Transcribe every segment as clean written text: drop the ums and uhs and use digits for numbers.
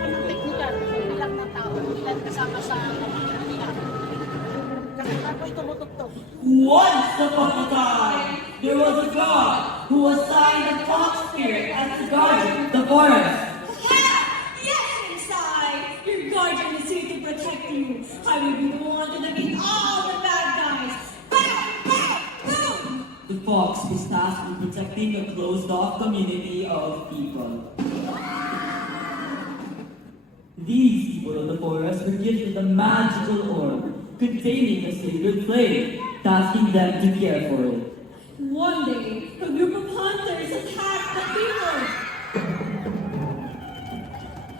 ako ng teknikal, bilang ng tao, bilang kasama sa pamilya. Kasi ako'y tumutugtog. Once upon a time, there was a god who assigned a fox spirit as the guardian of the forest. Yes, inside! Your guardian is here to protect you. I will be the one to defeat all the bad guys. Bam! Bam! Boom! The fox was tasked with protecting a closed-off community of people. These people of the forest were gifted a magical orb containing a sacred flame, tasking them to care for it. One day, a group of hunters attacked the people.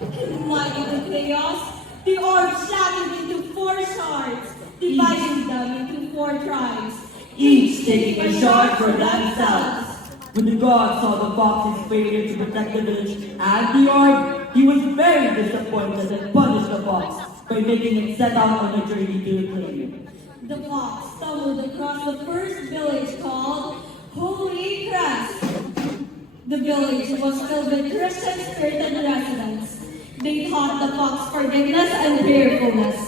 In light of the chaos, the orb shattered into 4 shards, dividing them into 4 tribes. Each taking a shard for themselves. When the god saw the fox's failure to protect the village and the orb, he was very disappointed and punished the fox by making it set out on a journey to reclaim it. The fox stumbled across the first village called Holy Crest. The village was filled with Christian-spirited residents. They taught the fox forgiveness and prayerfulness.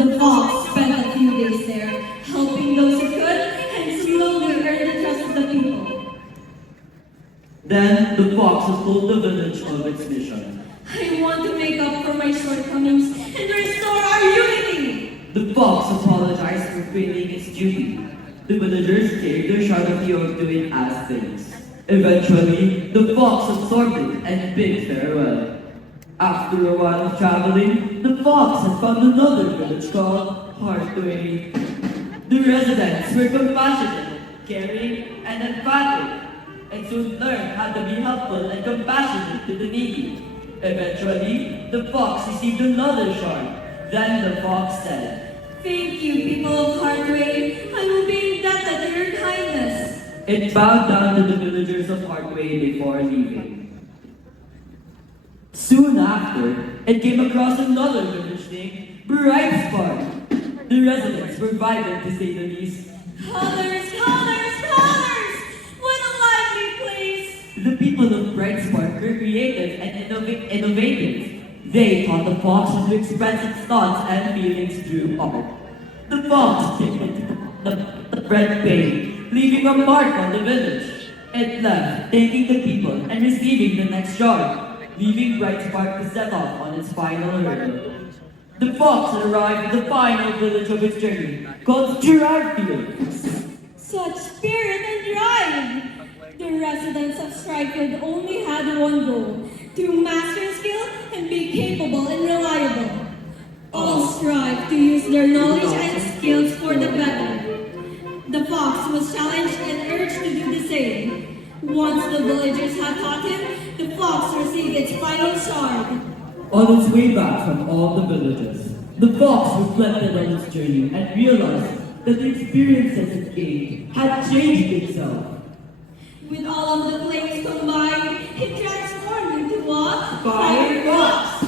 The fox spent a few days there, helping those who could, and slowly earned the trust of the people. Then the fox was told the village of its mission. I want to make up for my shortcomings and restore our unity. The fox apologized for failing its duty. The villagers gave their surety of doing as things. Eventually, the fox absorbed it and bid farewell. After a while of traveling, the fox had found another village called Heartway. The residents were compassionate, caring, and emphatic, and soon learned how to be helpful and compassionate to the needy. Eventually, the fox received another shard. Then the fox said, Thank you, people of Heartway. I will be indebted to your kindness. It bowed down to the villagers of Heartway before leaving. Soon after, it came across another village named Bright Spark. The residents were vibrant to say the least. Colors, colors, colors! Would a light me, please? The people of Bright Spark were creative and innovative. They taught the fox how to express its thoughts and feelings through art. The fox kicked into the red paint, leaving a mark on the village. It left, thanking the people and receiving the next shard, leaving Bright Spark to set off on its final hurdle. The fox had arrived at the final village of its journey, called Girardfield. Such spirit and drive! The residents of Strikefield only had one goal, to master skill and be capable and reliable. All strive to use their knowledge and skills for the better. The fox was challenged and urged to do the same. Once the villagers had taught him, the fox received its final shard. On its way back from all the villages, the fox reflected on its journey and realized that the experiences it gained had changed itself. With all of the flames combined, it transformed into a Fire fox!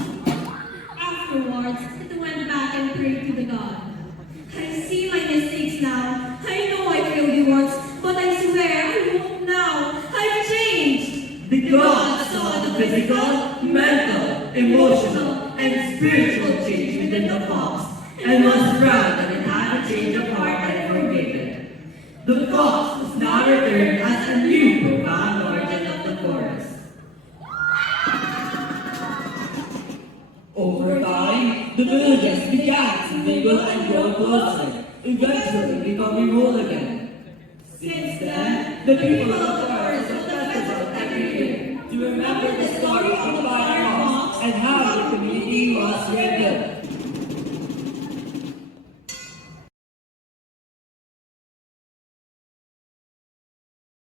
Afterwards, it went back and prayed to the god. I see my mistakes now. I know I failed you once, but I swear I won't now. I've changed. The god saw the physical, mental, emotional, and spiritual change within the fox, and was proud that it had a change of heart and forgiven. The fox was now returned as a new profound guardian of the forest. Over time, the villagers began to mingle and grow closer, eventually becoming whole again. Since then, the people of the forest will festival every year to remember the story